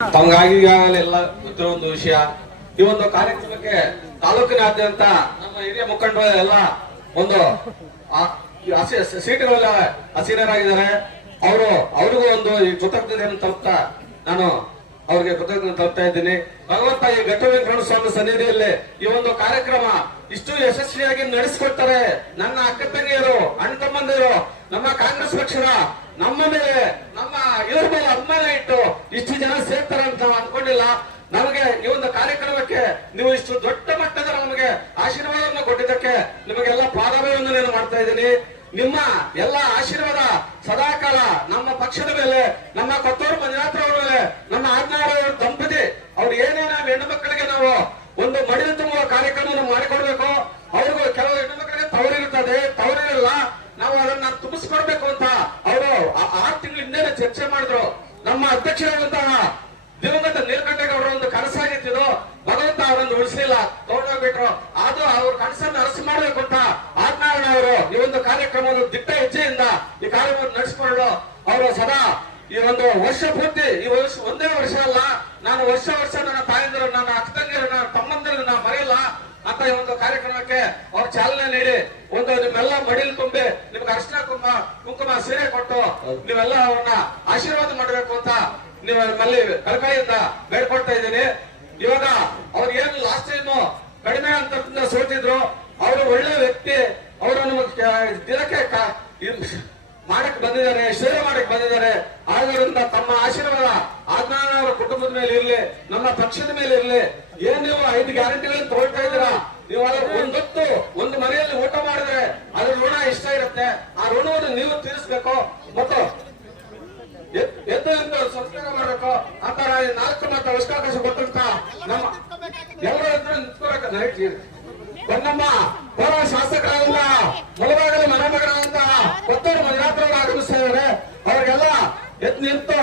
ತಮಗಾಗಿ ಈಗಾಗಲೆಲ್ಲ ಗೊತ್ತಿರೋ ಒಂದು ವಿಷಯ, ಈ ಒಂದು ಕಾರ್ಯಕ್ರಮಕ್ಕೆ ತಾಲೂಕಿನಾದ್ಯಂತ ನಮ್ಮ ಹಿರಿಯ ಮುಖಂಡರು ಎಲ್ಲ ಒಂದು ಸೀಟುಗಳೆಲ್ಲ ಹಸೀನರಾಗಿದ್ದಾರೆ. ಅವ್ರಿಗೂ ಒಂದು ಈ ಕೃತಜ್ಞತೆಯನ್ನು ತಲುಪ್ತಾ ನಾನು ಅವ್ರಿಗೆ ಕೃತಜ್ಞತೆ ತಲುಪ್ತಾ ಇದ್ದೀನಿ. ಭಗವಂತ ಈ ಘಟ್ಟ ವೆಂಕಟರಮಣ ಸ್ವಾಮಿ ಸನ್ನಿಧಿಯಲ್ಲಿ ಈ ಒಂದು ಕಾರ್ಯಕ್ರಮ ಇಷ್ಟು ಯಶಸ್ವಿಯಾಗಿ ನಡೆಸಿಕೊಡ್ತಾರೆ. ನನ್ನ ಅಕ್ಕ ತಂಗಿಯರು, ಅಣ್ಣ ತಮ್ಮಂದಿರು, ನಮ್ಮ ಕಾಂಗ್ರೆಸ್ ಪಕ್ಷದ ನಮ್ಮ ಮೇಲೆ, ನಮ್ಮ ಇವ್ರ ಮೇಲೆ ಅಭಿಮಾನ ಇಟ್ಟು ಇಷ್ಟು ಜನ ಸೇರ್ತಾರೆ ಅಂತ ನಾವು ಅನ್ಕೊಂಡಿಲ್ಲ. ನಮಗೆ ಈ ಒಂದು ಕಾರ್ಯಕ್ರಮಕ್ಕೆ ನೀವು ಇಷ್ಟು ದೊಡ್ಡ ಮಟ್ಟದ ನಮಗೆ ಆಶೀರ್ವಾದವನ್ನು ಕೊಟ್ಟಿದ್ದಕ್ಕೆ ನಿಮಗೆಲ್ಲ ಪಾದಾಭಿವಂದನೆಯನ್ನು ಮಾಡ್ತಾ ಇದ್ದೀನಿ. ನಿಮ್ಮ ಎಲ್ಲ ಆಶೀರ್ವಾದ ಸದಾಕಾಲ ನಮ್ಮ ಪಕ್ಷದ ಮೇಲೆ, ನಮ್ಮ ಕೊತ್ತೂರು ಮಂಜುನಾಥರವರ ಮೇಲೆ, ನಮ್ಮ ಆಜ್ಞಾರವರ ದಂಪತಿ ಅವ್ರು ಏನೇನ ಹೆಣ್ಣು ಮಕ್ಕಳಿಗೆ ನಾವು ಒಂದು ಮಡಿಲು ತುಂಬುವ ಕಾರ್ಯಕ್ರಮವನ್ನು ಮಾಡಿಕೊಡ್ಬೇಕು. ಅವ್ರಿಗೂ ಕೆಲವು ಹೆಣ್ಣು ಮಕ್ಕಳಿಗೆ ತವರಿರುತ್ತದೆ, ತವರಿರಲ್ಲ, ನಾವು ಅದನ್ನ ತುಂಬಿಸ್ಕೊಡ್ಬೇಕು ಅಂತ ಅವರು 6 ತಿಂಗಳ ಹಿಂದೆ ಚರ್ಚೆ ಮಾಡಿದ್ರು. ನಮ್ಮ ಅಧ್ಯಕ್ಷರಾದಂತಹ ದಿವಂಗತ ನೀಲಕಂಠೇಗೌಡರ ಒಂದು ಕನಸಾಗಿತ್ತು. ಭಗವಂತ ಅವರನ್ನು ಉಳಿಸಲಿಲ್ಲ, ತಗೊಂಡೋಗ್ಬಿಟ್ರು. ಅದು ಅವ್ರ ಕನಸನ್ನು ಅರಸು ಮಾಡಬೇಕು ಅಂತ ಆಜ್ಞಾರಣ ಅವರು ಈ ಒಂದು ಕಾರ್ಯಕ್ರಮವನ್ನು ದಿಟ್ಟ ಹೆಜ್ಜೆಯಿಂದ ಈ ಕಾರ್ಯವನ್ನು ನಡೆಸಿಕೊಂಡು ಅವರು ಸದಾ ಈ ಒಂದು ವರ್ಷ ಪೂರ್ತಿ, ಈ ವರ್ಷ ಒಂದೇ ವರ್ಷ ಅಲ್ಲ, ನಾನು ವರ್ಷ ನನ್ನ ತಾಯಂದಿರು, ನನ್ನ ಅಕ್ಕ ತಂಗಿಯರು, ನನ್ನ ತಮ್ಮಂದಿರು ನಾ ಮರೆಯಲ್ಲ ಅಂತ ಈ ಒಂದು ಕಾರ್ಯಕ್ರಮಕ್ಕೆ ಅವ್ರು ಚಾಲನೆ ನೀಡಿ ಒಂದು ನಿಮ್ಮೆಲ್ಲ ಮಡಿಲು ತುಂಬಿ ನಿಮ್ಗೆ ಅರ್ಶನ ಕುಂಕುಮ ಸೀರೆ ಕೊಟ್ಟು ನೀವೆಲ್ಲ ಅವ್ರನ್ನ ಆಶೀರ್ವಾದ ಮಾಡಬೇಕು ಅಂತ ನಿಮ್ಮಲ್ಲಿ ಕಳಕಳಿಯಿಂದ ಬೇಡ್ಕೊಳ್ತಾ ಇದ್ದೀನಿ. ಇವಾಗ ಅವ್ರು ಏನು ಲಾಸ್ಟ್ ಟೈಮ್ ಕಡಿಮೆ ಅಂತದಿಂದ ಸೋತಿದ್ರು, ಅವರು ಒಳ್ಳೆ ವ್ಯಕ್ತಿ, ಅವರು ನಮಗೆ ದಿನಕ್ಕೆ ಮಾಡಕ್ ಬಂದಿದ್ದಾರೆ, ಸೇವೆ ಮಾಡಕ್ ಬಂದಿದ್ದಾರೆ. ಆದ್ದರಿಂದ ತಮ್ಮ ಆಶೀರ್ವಾದ ಆಜ್ಞಾನವರ ಕುಟುಂಬದ ಮೇಲೆ ಇರ್ಲಿ, ನಮ್ಮ ಪಕ್ಷದ ಮೇಲೆ ಇರ್ಲಿ. ಏನ್ ನೀವು 5 ಗ್ಯಾರಂಟಿಗಳನ್ನು ತಗೊಳ್ತಾ ಇದ್ದೀರಾ, ನೀವು ಒಂದೊತ್ತು ಒಂದು ಮನೆಯಲ್ಲಿ ಊಟ ಮಾಡಿದ್ರೆ ಅದ್ರ ಋಣ ಇಷ್ಟ ಇರುತ್ತೆ. ಆ ಋಣವನ್ನು ನೀವು ತೀರಿಸಬೇಕು ಮತ್ತು ಎದ್ದು ಸಂಸ್ಕಾರ ಮಾಡಬೇಕು ಅಂತ 4 ಮಾತ್ರ ಅವಕಾಶ ಕೊಟ್ಟಂತ ನಮ್ಮ ಎಲ್ಲರೂ ನಿಂತ್ಕೋಬೇಕು. ನಮ್ಮ ಪರ ಶಾಸಕರಾದಂತ ಮುಳಬಾಗಲಿ ಮನೆ ಮಗನಾದಂತಹ ಕೊತ್ತೂರು ಮಂಜುನಾಥರವರು ಆಗಮಿಸ್ತಾ ಇದ್ದಾರೆ. ಅವರಿಗೆಲ್ಲ ಎದ್ದು ನಿಂತು